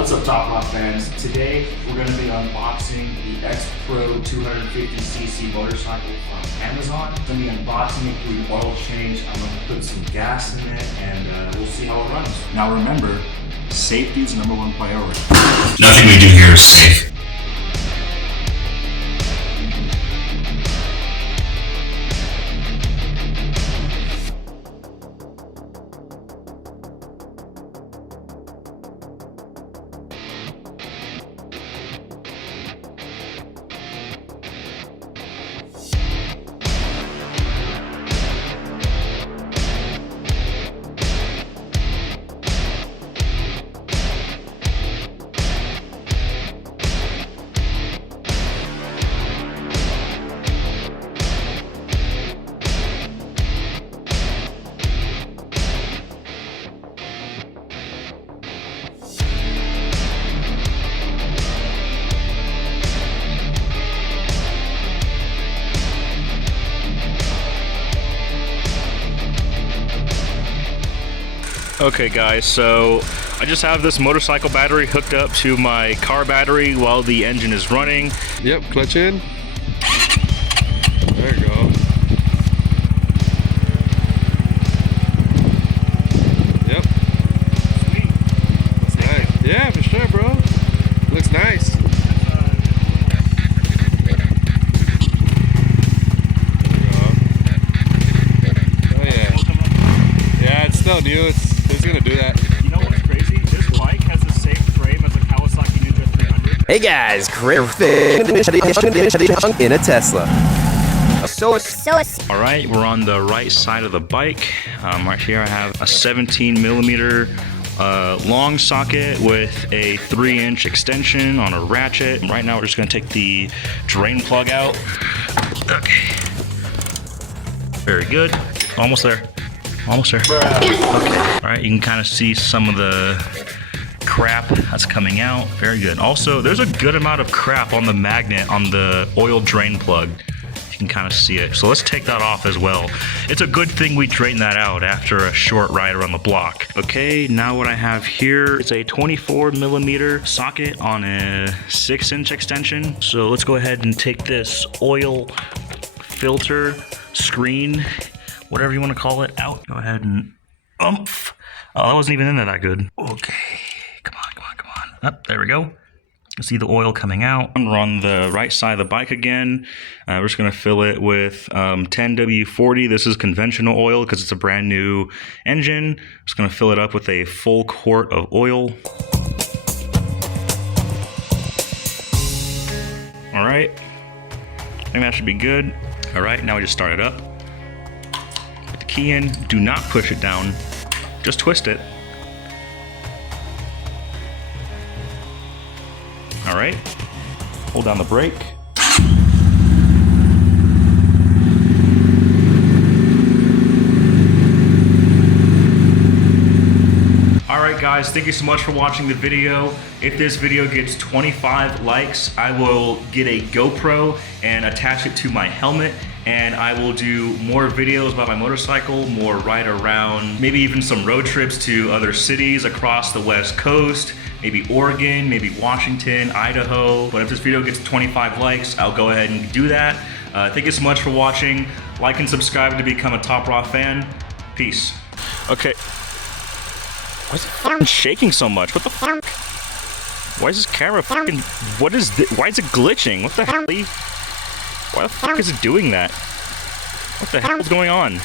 What's up, Top Rock fans? Today we're going to be unboxing the X Pro 250cc motorcycle from Amazon. I'm going to be unboxing it through the oil change. I'm going to put some gas in it and we'll see how it runs. Now remember, safety is the #1 priority. Nothing we do here is safe. Okay guys, so I just have this motorcycle battery hooked up to my car battery while the engine is running. Yep, clutch in. There you go. Yep. Sweet. That's nice. Yeah, for sure, bro. Looks nice. There you go. Oh yeah. Yeah, it's still new. It's gonna do that. You know what's crazy? This bike has the same frame as a Kawasaki Ninja 300. Hey guys, Griffin in a Tesla. Alright, we're on the right side of the bike. Right here I have a 17 millimeter long socket with a 3-inch extension on a ratchet. Right now we're just gonna take the drain plug out. Okay. Very good. Almost there. Almost there. Okay. Alright, you can kind of see some of the crap that's coming out. Very good. Also, there's a good amount of crap on the magnet on the oil drain plug. You can kind of see it. So let's take that off as well. It's a good thing we drained that out after a short ride around the block. Okay, now what I have here is a 24 millimeter socket on a 6-inch extension. So let's go ahead and take this oil filter screen, whatever you want to call it, out. Go ahead and umph. Oh, that wasn't even in there that good. Okay, come on. Up, there we go. You see the oil coming out. We're on the right side of the bike again. We're just gonna fill it with 10W40. This is conventional oil because it's a brand new engine. Just gonna fill it up with a full quart of oil. All right, I think that should be good. All right, now we just start it up. Put the key in, do not push it down, just twist it. All right, hold down the brake. Alright guys, thank you so much for watching the video. If this video gets 25 likes, I will get a GoPro and attach it to my helmet, and I will do more videos about my motorcycle, more ride around, maybe even some road trips to other cities across the West Coast, maybe Oregon, maybe Washington, Idaho. But if this video gets 25 likes, I'll go ahead and do that. Thank you so much for watching. Like and subscribe to become a Top Raw fan. Peace. Okay. Why is it fucking shaking so much? What the fuck? Why is this camera fucking... What is this? Why is it glitching? What the hell? Why the fuck is it doing that? What the hell is going on?